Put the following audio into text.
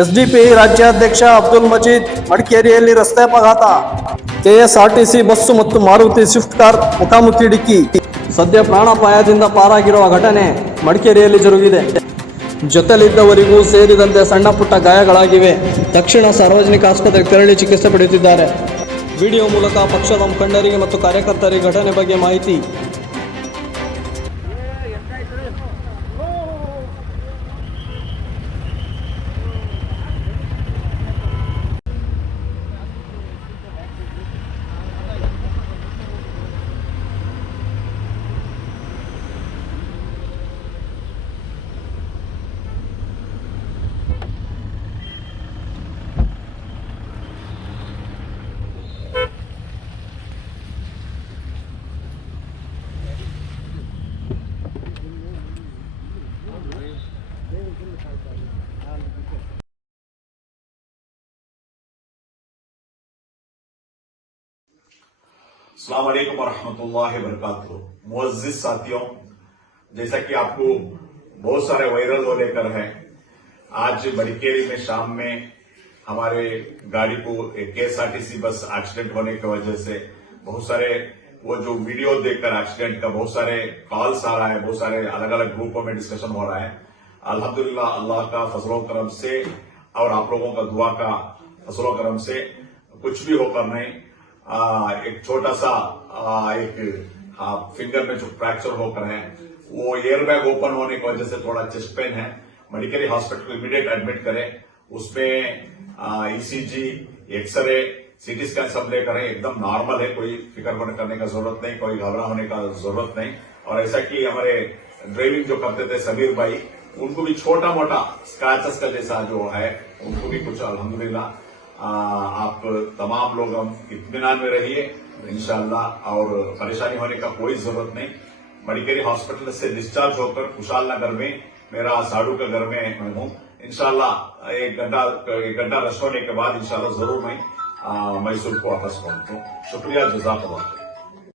SDP ರಾಜ್ಯಾಧ್ಯಕ್ಷ ಅಬ್ದುಲ್ ಮಜೀದ್ ಮಡಿಕೇರಿಯಲ್ಲಿ ರಸ್ತೆ ಅಪಘಾತ. ಕೆಎಸ್ಆರ್ಟಿಸಿ ಬಸ್ಸು ಮತ್ತು ಮಾರುತಿ ಸ್ವಿಫ್ಟ್ ಕಾರ್ ಮುಖಾಮುಖಿ ಡಿಕ್ಕಿ. ಸದ್ಯ ಪ್ರಾಣಾಪಾಯದಿಂದ ಪಾರಾಗಿರುವ ಘಟನೆ ಮಡಿಕೇರಿಯಲ್ಲಿ ಜರುಗಿದೆ. ಜೊತೆಲಿದ್ದವರಿಗೂ ಸೇರಿದಂತೆ ಸಣ್ಣ ಪುಟ್ಟ ಗಾಯಗಳಾಗಿವೆ. ತಕ್ಷಣ ಸಾರ್ವಜನಿಕ ಆಸ್ಪತ್ರೆಗೆ ತೆರಳಿ ಚಿಕಿತ್ಸೆ ಪಡೆಯುತ್ತಿದ್ದಾರೆ. ವಿಡಿಯೋ ಮೂಲಕ ಪಕ್ಷದ ಮುಖಂಡರಿಗೆ ಮತ್ತು ಕಾರ್ಯಕರ್ತರಿಗೆ ಘಟನೆ ಬಗ್ಗೆ ಮಾಹಿತಿ السلام علیکم ورحمۃ اللہ وبرکاتہ۔ معزز ساتھیوں، جیسا کہ آپ کو بہت سارے وائرل ہو لے کر ہیں آج بڑکیری میں شام میں ہمارے گاڑی کو ایک ایس آر ٹی سی بس ایکسیڈنٹ ہونے کی وجہ سے بہت سارے وہ جو ویڈیو دیکھ کر ایکسیڈنٹ کا بہت سارے کالس آ رہا ہے، بہت سارے الگ الگ گروپوں میں ڈسکشن ہو رہا ہے۔ الحمدللہ اللہ کا فضل و کرم سے اور آپ لوگوں کا دعا کا فضل و کرم سے کچھ بھی ہو کر نہیں ایک چھوٹا سا ایک فنگر میں جو فریکچر ہو کر ہیں، وہ ایئر بیگ اوپن ہونے کی وجہ سے تھوڑا چسٹ پین ہے۔ میڈیکلی ہاسپٹل امیڈیٹ ایڈمٹ کریں۔ اس میں ای سی جی ایکس رے سیٹی اسکین سب لے کریں ایک دم نارمل ہے، کوئی فکر مند کرنے کا ضرورت نہیں، کوئی گھبرا ہونے کا ضرورت نہیں۔ اور ایسا کہ ہمارے ڈرائیونگ جو کرتے تھے، سمیر بھائی، ان کو بھی چھوٹا موٹا اسکریچز کا جیسا جو ہے، ان کو بھی کچھ الحمدللہ آپ تمام لوگ ہم اطمینان میں رہیے، انشاءاللہ، اور پریشانی ہونے کا کوئی ضرورت نہیں۔ مڈیکیری ہاسپٹل سے ڈسچارج ہو کر خوشحال نگر میں، میرا ساڑو کا گھر میں میں ہوں۔ انشاءاللہ، ایک گھنٹہ ایک گھنٹہ رش ہونے کے بعد انشاءاللہ ضرور میں میسور کو واپس پہنچوں۔ شکریہ، جزاک اللہ